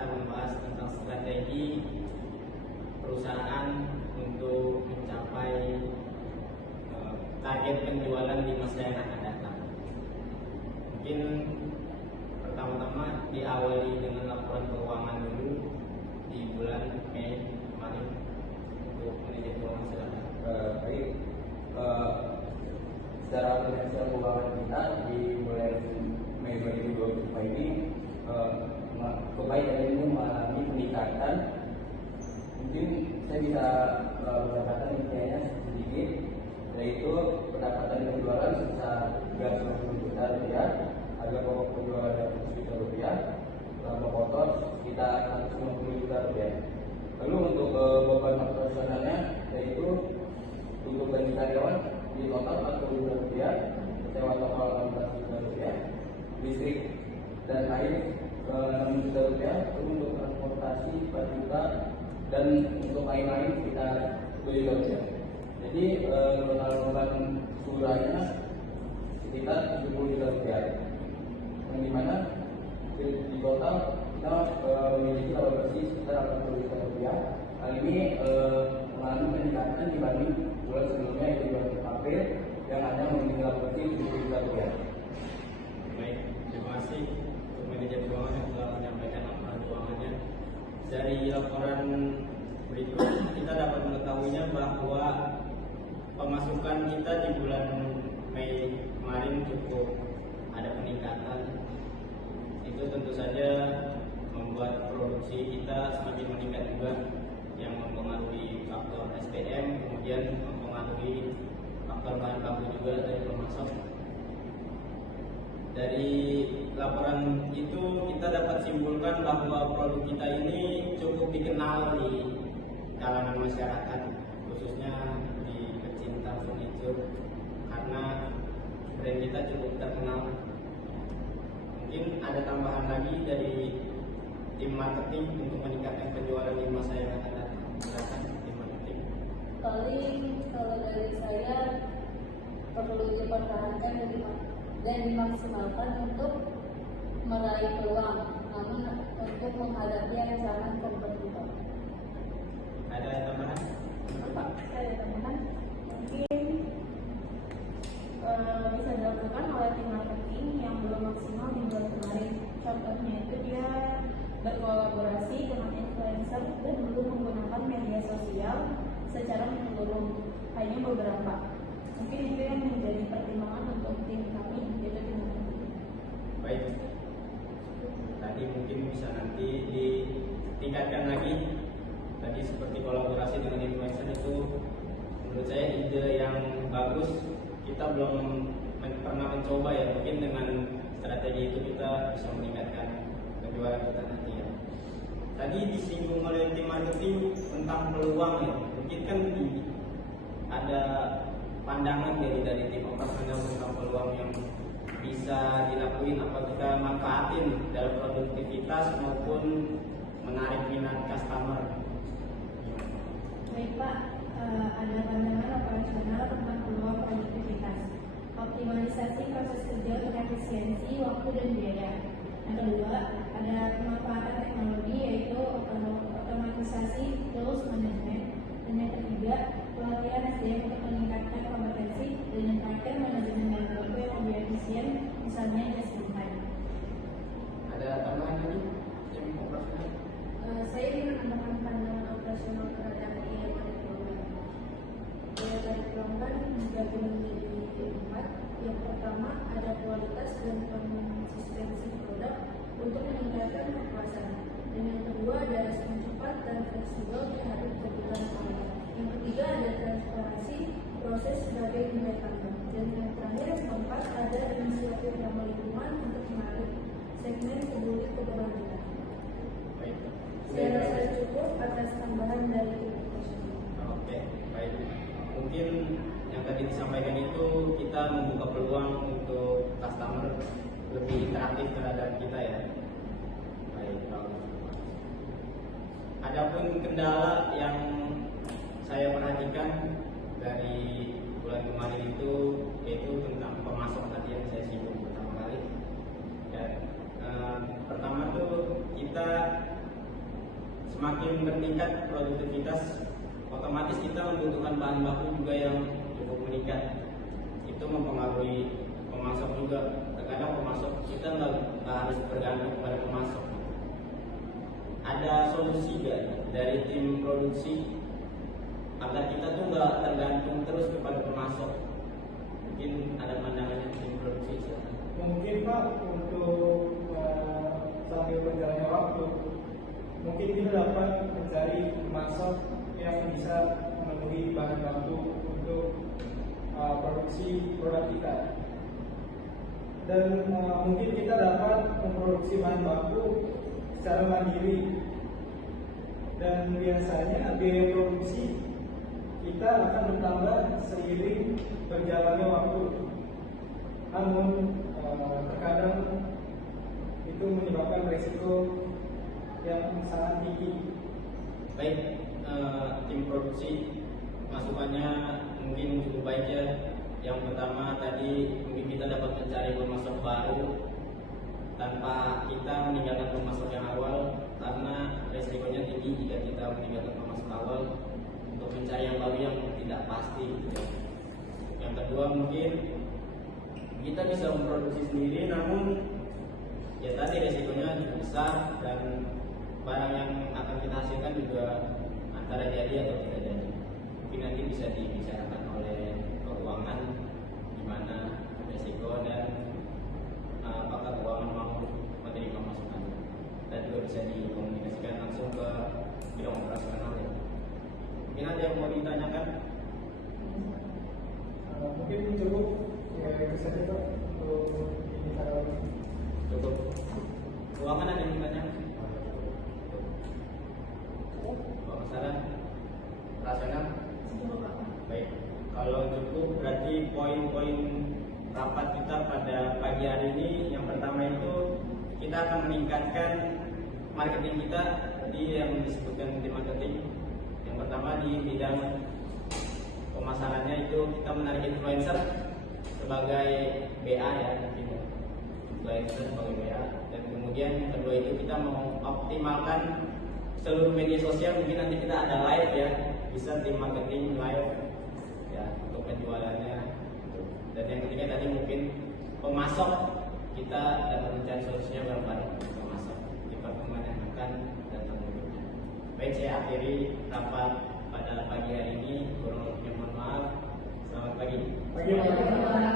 akan membahas tentang strategi perusahaan untuk mencapai target penjualan di masa yang akan datang. Mungkin pertama-tama diawali dengan laporan keuangan dulu di bulan Mei kemarin untuk manajer keuangan. Silakan. Baik, secara finansial keuangan kita di bulan Mei 2022 ini kebaikan ini mengalami peningkatan. Mungkin saya bisa mendapatkan intinya sedikit, yaitu pendapatan penjualan sebesar 390 juta rupiah, harga pokok penjualan 100 juta rupiah, laba kotor sekitar 150 juta rupiah. Lalu untuk beban operasionalnya, yaitu untuk gaji karyawan di total 40 juta rupiah, sewa total 16 juta rupiah, listrik dan air 6 juta rupiah, untuk transportasi 4 juta, dan untuk lain-lain sekitar 10 juta rupiah. Jadi total beban keseluruhannya sekitar 70 juta rupiah, yang dimana di total kita memiliki laba bersih sekitar 80 juta rupiah. Hal ini mengalami peningkatan dibanding bulan sebelumnya, yaitu bulan April yang hanya memiliki laba bersih 70 juta rupiah. Baik, terima kasih untuk manajer keuangan yang telah menyampaikan laporan keuangannya. Dari laporan berikut kita dapat mengetahuinya bahwa pemasukan kita di bulan Mei kemarin cukup ada peningkatan. Itu tentu saja membuat produksi kita semakin meningkat juga, yang mempengaruhi faktor SDM, kemudian mempengaruhi faktor bahan baku juga dari pemasok. Dari laporan itu kita dapat simpulkan bahwa produk kita ini cukup dikenal di kalangan masyarakat, khususnya di pecinta furniture, karena brand kita cukup terkenal. Mungkin ada tambahan lagi dari tim marketing untuk meningkatkan penjualan di masa yang akan datang. Silakan tim marketing. Paling kalau dari saya perlu dipertahankan dan dimaksimalkan untuk meraih peluang, namun untuk menghadapi ancaman kompetitor. Ada tambahan? Pak, saya tambahan mungkin bisa dilakukan oleh tim marketing yang belum maksimal di bulan kemarin. Contohnya itu dia berkolaborasi dengan influencer dan belum menggunakan media sosial secara menyeluruh, hanya beberapa. Mungkin itu yang menjadi pertimbangan untuk tim kami, yaitu tim marketing. Baik, tadi mungkin bisa nanti ditingkatkan lagi. Tadi seperti kolaborasi dengan influencer itu menurut saya ide yang bagus. Kita belum pernah mencoba ya, mungkin dengan strategi itu kita bisa meningkatkan penjualan kita nanti ya. Tadi disinggung oleh tim marketing tentang peluang ya, mungkin kan ada pandangan dari tim operasional tentang peluang yang bisa dilakuin apa kita manfaatin dalam produktivitas maupun menarik minat customer. Baik Pak, ada pandangan operasional tentang peluang produktivitas, optimalisasi proses kerja untuk efisiensi, waktu dan biaya. Yang kedua, ada pemanfaatan teknologi yaitu otomatisasi tools management. Dan yang ketiga, pelatihan SDM untuk meningkatkan kompetensi. Dan yang terakhir, manajemen dan waktu yang lebih efisien, misalnya just in time. Ada tambahan lagi tim operasional? Saya ingin menambahkan pandangan operasional terhadap AI tarik pelanggan. AI tarik pelanggan dibagi menjadi 4. Yang pertama, ada kualitas dan konsistensi produk untuk meningkatkan kepuasan. Dan yang kedua, ada respon cepat dan fleksibel terhadap kebutuhan pelanggan. Yang ketiga, ada transparansi proses sebagai nilai tambah. Dan yang terakhir, yang keempat, ada inisiatif ramah lingkungan untuk menarik segmen peduli keberlanjutan. Baik. Saya rasa cukup atas tambahan dari operasional. Oke, baik. Mungkin yang tadi disampaikan itu kita membuka peluang untuk customer lebih interaktif terhadap kita ya. Baik, bagus. Adapun kendala yang saya perhatikan dari bulan kemarin itu yaitu tentang pemasok tadi yang saya singgung pertama kali. Dan pertama tuh kita semakin meningkat produktivitas, otomatis kita membutuhkan bahan baku juga yang cukup meningkat. Itu mempengaruhi pemasok juga. Terkadang pemasok kita nggak harus bergantung pada pemasok. Ada solusi gak dari tim produksi agar kita tuh nggak tergantung terus kepada pemasok? Mungkin ada pandangannya tim produksi. Mungkin Pak, untuk sambil berjalannya waktu, mungkin kita dapat mencari pemasok yang bisa memenuhi bahan baku untuk produksi produk kita. Dan mungkin kita dapat memproduksi bahan baku secara mandiri. Dan biasanya biaya produksi kita akan bertambah seiring berjalannya waktu. Namun terkadang itu menyebabkan resiko yang sangat tinggi. Baik, tim produksi masukannya mungkin cukup baik ya. Yang pertama tadi mungkin kita dapat mencari pemasok baru tanpa kita meninggalkan pemasok yang awal, karena resikonya tinggi jika kita meninggalkan pemasok awal untuk mencari yang baru yang tidak pasti. Yang kedua mungkin kita bisa memproduksi sendiri, namun ya tadi resikonya cukup besar dan barang yang akan kita hasilkan juga antara jadi atau tidak jadi. Mungkin nanti bisa dibicarakan oleh keuangan gimana resiko dan apakah keuangan mau menerima masukan, dan juga bisa dikomunikasikan langsung ke bidang operasional ya. Mungkin ada yang mau ditanyakan? Mungkin cukup ya, itu saja Pak untuk ini kali ini. Cukup. Keuangan ada yang bertanya? Saran rasional? Baik. Kalau cukup berarti poin-poin rapat kita pada pagi hari ini, yang pertama itu kita akan meningkatkan marketing kita di yang disebutkan tim marketing. Yang pertama di bidang pemasarannya itu kita menarik influencer sebagai BA ya, influencer sebagai BA, dan kemudian yang kedua itu kita mau optimalkan seluruh media sosial. Mungkin nanti kita ada live ya, bisa tim marketing live ya untuk penjualannya. Dan yang ketiga tadi mungkin pemasok, kita dapat mencari solusinya bareng-bareng pemasok di pertemuan yang akan datang berikutnya. Baik, saya akhiri rapat pada pagi hari ini. Kurang lebihnya mohon maaf. Selamat pagi. Bagaimana?